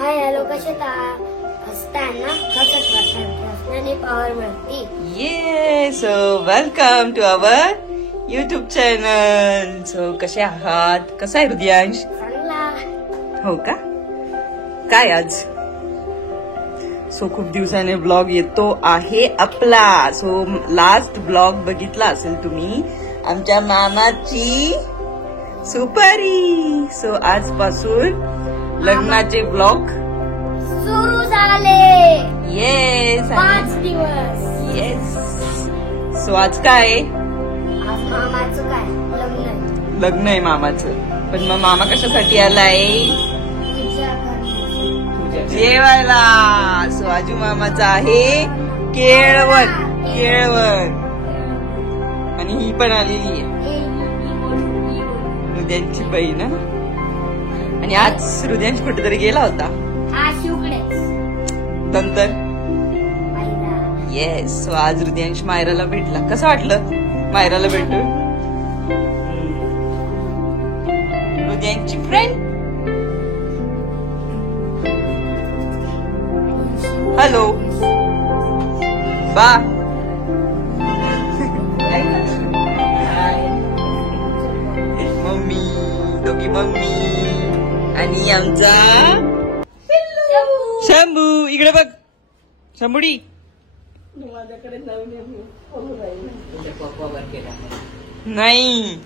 Hi hello कसे असताना कसं प्रश्नाने पॉवर मिळते. ये so welcome to our YouTube channel. So कसे आहात? कसा आहे हृदयांश? हो का? काय आज सो खूप दिवसाने ब्लॉग येतो आहे आपला. सो लास्ट ब्लॉग बघितला असेल तुम्ही आमच्या मामाची सुपारी. सो आजपासून लग्नाचे ब्लॉग सुरू झाले. येस 5 दिवस. येस. सो आज काय आज मामाचं काय लग्न आहे मामाचं. पण मग मामा कशासाठी आलाय? जेवायला. सो आजू मामाचं आहे केळवण. आणि ही पण आलेली आहे हृदयांची बहीण. आणि आज हृदयांश कुठेतरी गेला होता नंतर. येस. सो आज हृदयांश मायराला भेटला. कसं वाटलं मायराला भेटून? हृदयांची फ्रेंड. हॅलो बा. मम्मी दोघी मम्मी आणि आमचा शंभू. इकडे बघ शंभुडी. नाही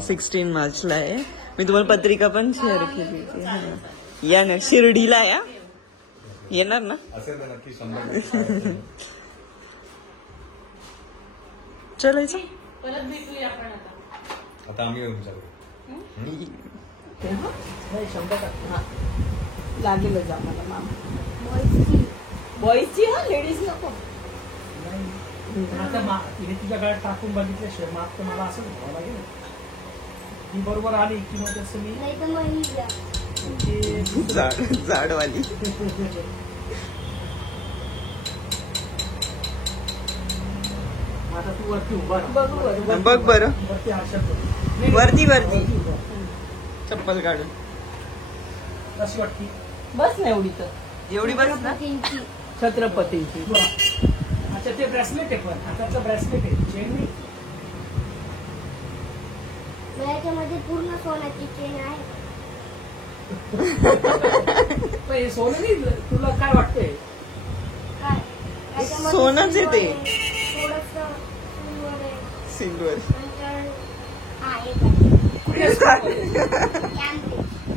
16 मार्चला आहे. मी तुम्हाला पत्रिका पण शेअर केली होती. या ना शिर्डीला या येणार ना? चलायचं परत भेटूया आपण आता आम्ही लागेलच आम्हाला मामा. बॉईजची हा लेडीज नको. तिने तुझ्या गळ्यात टाकून बघितल्याशिवाय माप तर मला असंच घ्यावं लागेल. ती बरोबर आली की मग तसं मी झाडवाली. आता तू वरती उभा बघ बरं. वरती वरती चप्पल काढून कशी वाटती? बस ना एवढी तर एवढी बस ना छत्रपतींची. अच्छा ते ब्रेसलेट आहे. पण आताचं ब्रेसलेट आहे चेन नाही. याच्यामध्ये पूर्ण सोन्याची चेन आहे. हे सोनं नाही. तुला काय वाटतंय? सोनंच आहे ते. थोडंसं सिल्वर.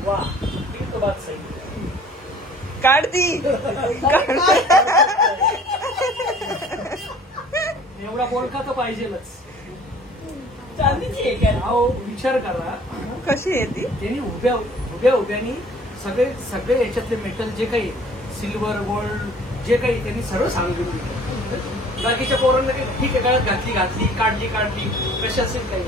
वा ती तो बात सही. काढती एवढा बोलका तर पाहिजेलच. चांदीची आहे काय? अहो विचार करा कशी आहे ती. त्यांनी उभ्यानी सगळे याच्यातले मेटल जे काही सिल्वर गोल्ड जे काही त्यांनी सर्व सांगितलं. बाकीच्या पोरांना काही ठीक आहे गळ्यात घातली काढली कशी असेल काही.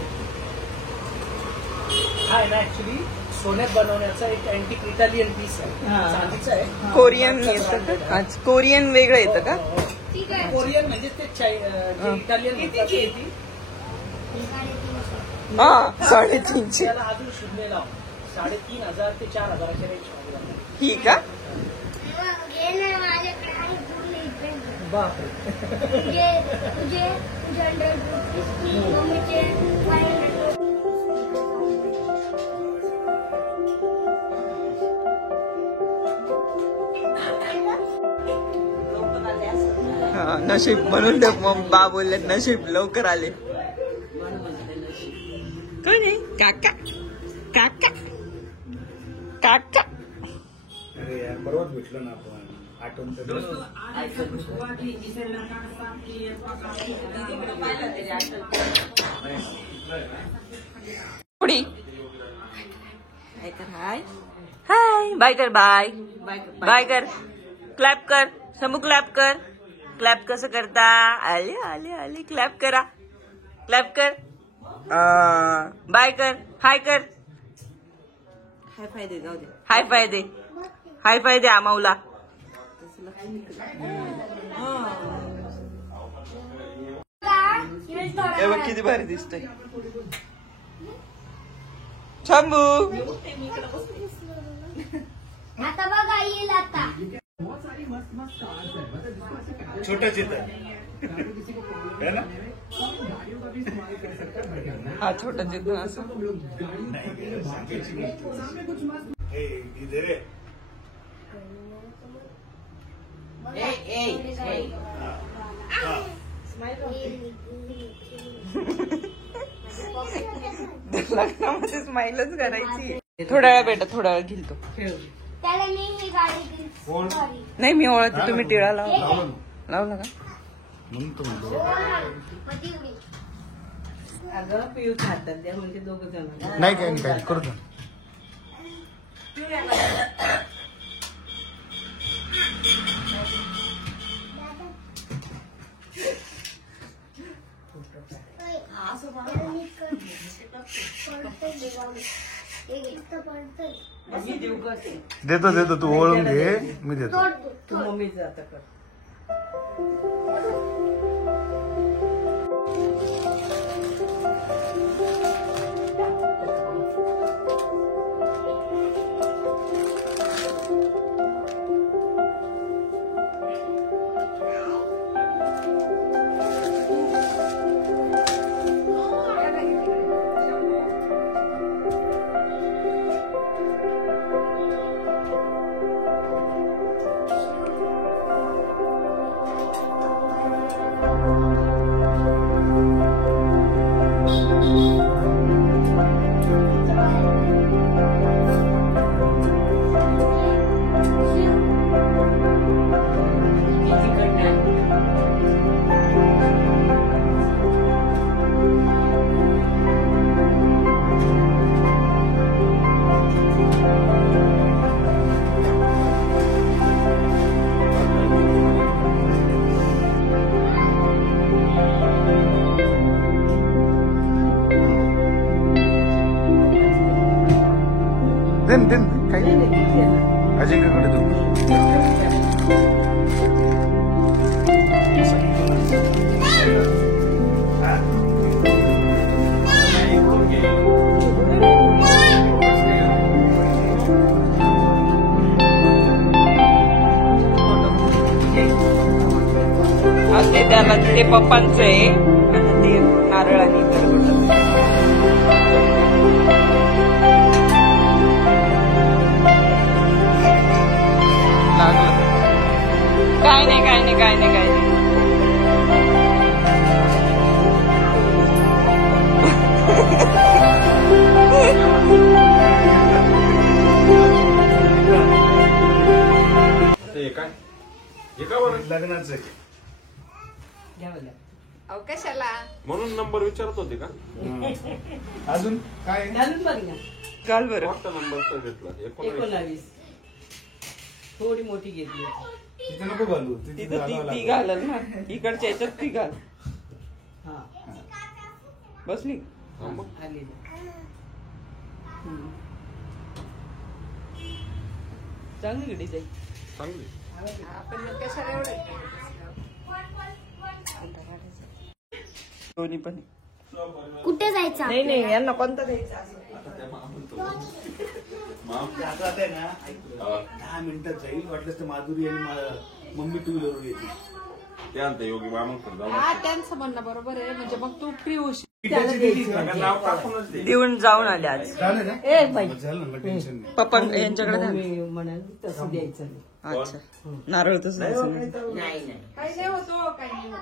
हा आहे ना ऍक्च्युली सोन्यात बनवण्याचा एक अँटिक इटालियन पीस आहे. चांदीचा आहे. कोरियन येतं का? कोरियन वेगळं येतं का? कोरियन म्हणजे ते इटालियन येते. हा 350. त्याला अजून शून्य लाव. 3,500 ते 4,000च्या रेंज मध्ये. ही का? नशीब म्हणून बा बोलले नशीब लवकर आले. कोणी काका काका काका. अरे यार बरोबर भेटलो ना आपण. आठवण पुढे हाय हाय बाय कर. बाय कर. क्लॅप कर शंभू. क्लॅप कर. क्लॅप कसं करता? आले आले आले. क्लॅप करा. क्लॅप कर. बाय कर. हाय कर. हाय फाय दे. जाऊ दे. हाय फाय दे. हाय फाय दे आमाऊला. किती भारी दिसतंय शंभू. आता बघा येईल आता. छोटा चित्र है ना. हा छोटा चित्र असं. हे इधर रे. लग्नामध्ये स्माईलच करायची. थोड्या वेळा बेटा, थोड्या वेळा घेईल तो. त्याला मी ही गाडी दिली. कोण? सॉरी. नाही मी ओळखते, तुम्ही टिळा लावला का? म्हणून तो म्हणतो. मग ती उडी. अगं पिऊ खातात त्या म्हणजे दोघं जण. नाही काय नाही काय करतो. मी देऊ करते. देतो तू ओळून घे, मी देतो. तू मम्मीचं आता कर. देन काही अजिंक्यकडे तू. ते त्याला ते पप्पांचं आहे आणि ते नारळ आणि काय नाही. लग्नाचं आहे. अवकाशाला म्हणून नंबर विचारत होते का? अजून काय? घालून बघ ना. घाल बरं. कोणता नंबर घेतला? 19. थोडी मोठी घेतली. तिथे नको घालू. तिथं ती घालल ना, इकडच्या याच्यात ती घाल. हा बसली आली. चांगली गडी जाईल. चांगली. आपण कशाला एवढं दोन्ही पण. कुठे जायचं? नाही यांना कोणता द्यायचा? आता आहे ना 10 मिनिटात जाईल. वाटलंच तर माधुरी आणि मम्मी टू व्हीलर येते. ते आणते योगी मामांकडे जाऊन. हा त्यांचं म्हणणं बरोबर आहे. म्हणजे मग तू फ्री होशील. नाव टाकूनच दे. देऊन जाऊन आले आज. झालं ना? ए बाई झालं ना, टेन्शन नाही. पप्पा यांच्याकडे द्या. मम्मी म्हणाल तसं द्यायचं नाही. अच्छा नारळ तसं द्यायचं नाही. नाही काही नाही होतो काही नाही होत.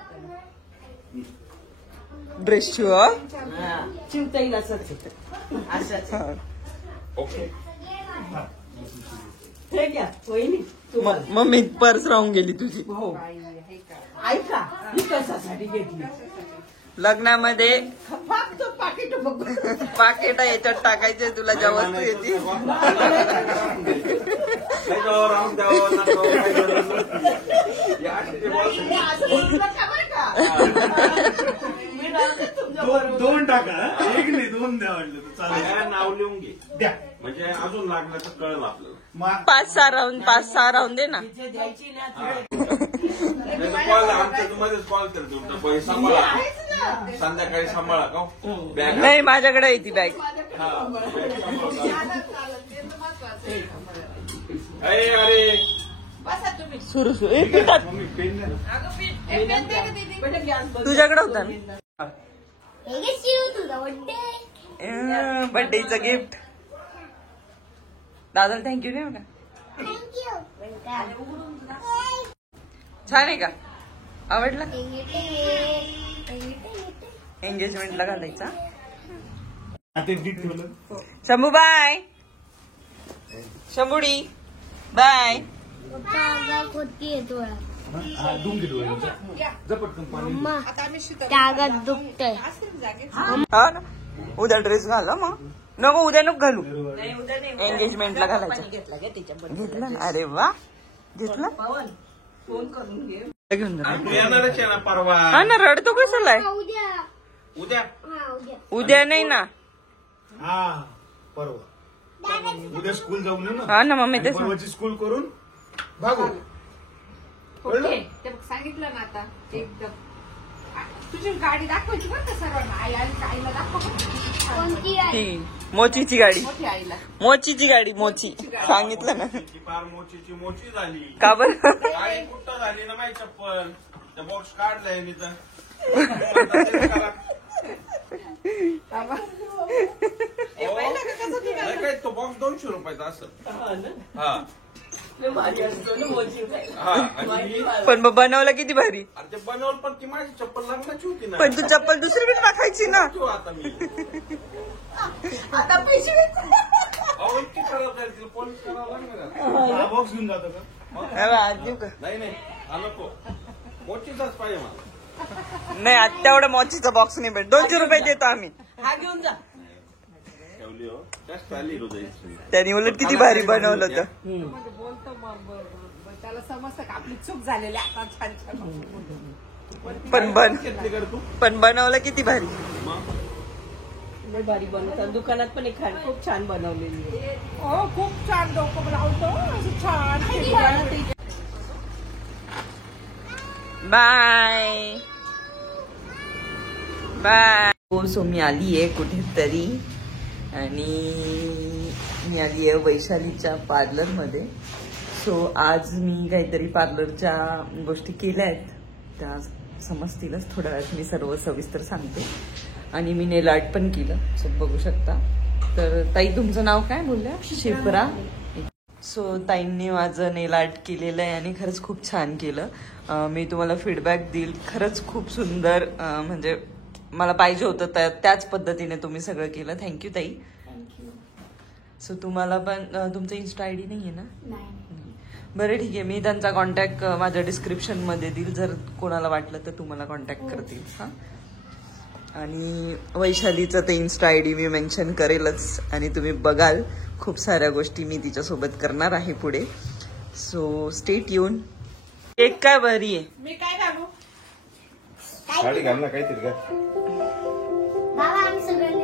ड्रेस शिव. चिवता येईल असंच असंच. ओके. हे घ्या वहिनी तुम्हाला. मम्मी पर्स राहून गेली तुझी. हो ऐका मी कशासाठी घेतली. लग्नामध्ये फक्त पाकिट बघ. पाकिट याच्यात टाकायचे तुला ज्या वस्तू येते. राहून द्यावं असं बोलू नका बरं का. मी राहते तुमच्या दोन टाका. एक नाही, दोन द्या वाटलं तर चालेल. नाव लिहून घे. द्या. म्हणजे अजून लागलं तर कळलं आपल्याला. 5-6 राऊंड दे ना. जे द्यायची ना कॉल आमच्या मध्येच कॉल करतो. सांभाळा संध्याकाळी सांभाळा का बॅग. नाही माझ्याकडे आहे ती बॅग. हा, बॅग सांभाळा. अरे बसा तुम्ही. सुरू सुरू ए, पिठात मम्मी पेन द्या ना. अगं पीठ. पेन दे गं दीदी. बेटा गॅस बंद. तुझ्याकडे होता ना हे घे शिव तुझा बर्थडे. बर्थडेचं गिफ्ट. दादाला थँक्यू नाही का? थँक्यू. छान आहे का? आवडला? एंगेजमेंटला घालायचा. आता एक डीट ठेवलं. शंभू बाय. शंभुडी बाय. खोटी येतो हा डुंग घे डोळ्यांचा. जपटकन पाणी. मम्मा आता आम्ही शीतल. कागद दुखतय. असेल जागेत. हा ना उद्या ड्रेस घाला मग. नको उद्या नको घालू. एंगेजमेंटला घालायचं. घेतलं ना. अरे वा घेतलं. घेऊन जा. तू येणारच आहे ना परवा. हा ना रडतो कशाला आहे? उद्या. उद्या हा उद्या. उद्या नाही ना. हा परवा उद्या स्कूल जाऊन येऊ ना. हा ना मम्मी आणि तेच म्हणते. परवाची स्कूल करून भागू. कळलं? ओके ते बघ सांगितलं ना आता एकदम तुझी गाडी दाखवायची बरं का सर्वांना. आईला दाखव. कोणती आहे? ती मोचीची गाडी. मोठी आईला. मोचीची गाडी मोची सांगितलं ना. मोचीची पार मोचीची मोची झाली. का बरं? गाडी कुठं झाली ना माझी चप्पल. त्या बॉक्स काढलाय मी तर. नाही काय तो बॉक्स 200 रुपयाचा असत. हा हा आणि पण मग बनवलं किती भारी. अरे ते बनवलं पण ती माझी चप्पल लग्नाची होती ना. पण तू चप्पल दुसरी पण टाकायची ना. ठेवू आता मी. आता पैसे अहो इतकी खराब झाली तिला पॉलिश करावं लागणार आता. हा बॉक्स घेऊन जातो का? अरे आज देऊ का? नाही नाही हा नको. मोचीचाच पाहिजे मला. नाही आज तेवढा मोचीचा बॉक्स नाही भेट. 200 रुपये देतो आम्ही. हा घेऊन जा. ठेवली हो जास्त आली हृदय. त्याने उलट किती भारी बनवलं होतं. म्हणजे बोलतो मग त्याला समजतं का आपली चूक झालेली आता छान छान. घेतली कर तू. पण बनवलं किती भारी. लय भारी बनवतात. दुकानात पण एक खूप छान बनवलेली आहे. हो खूप छान डोकं लावतो असं छान. Bye bye. हो सो मी आली आहे कुठेतरी आणि मी आली आहे वैशालीच्या पार्लरमध्ये. सो आज मी काहीतरी पार्लरच्या गोष्टी केल्या आहेत त्या समजतीलच थोड्या वेळात. मी सर्व सविस्तर सांगते. आणि मी नेल आर्ट पण केलं. सो बघू शकता. तर ताई तुमचं नाव काय बोलल्या? शिप्रा. सो ताईंनी माझं नेल आर्ट केलेलं आहे आणि खरंच खूप छान केलं. मी तुम्हाला फीडबॅक देईल. खरंच खूप सुंदर म्हणजे मला पाहिजे होतं त्याच पद्धतीने तुम्ही सगळं केलं. थँक्यू ताई. सो तुम्हाला पण तुमचं इन्स्टा आयडी नाही आहे ना? बरं ठीक आहे. मी त्यांचा कॉन्टॅक्ट माझ्या डिस्क्रिप्शन मध्ये देईल. जर कोणाला वाटलं तर तुम्हाला कॉन्टॅक्ट करतील. हा आणि वैशालीचं ते इन्स्टा आयडी मी मेन्शन करेलच आणि तुम्ही बघाल खूप साऱ्या गोष्टी मी तिच्यासोबत करणार आहे पुढे. So stay tune. केक काय भारी आहे. मी काय घालू? साडी घाल ना काहीतरी का. बाबा आम्ही सगळ्यांना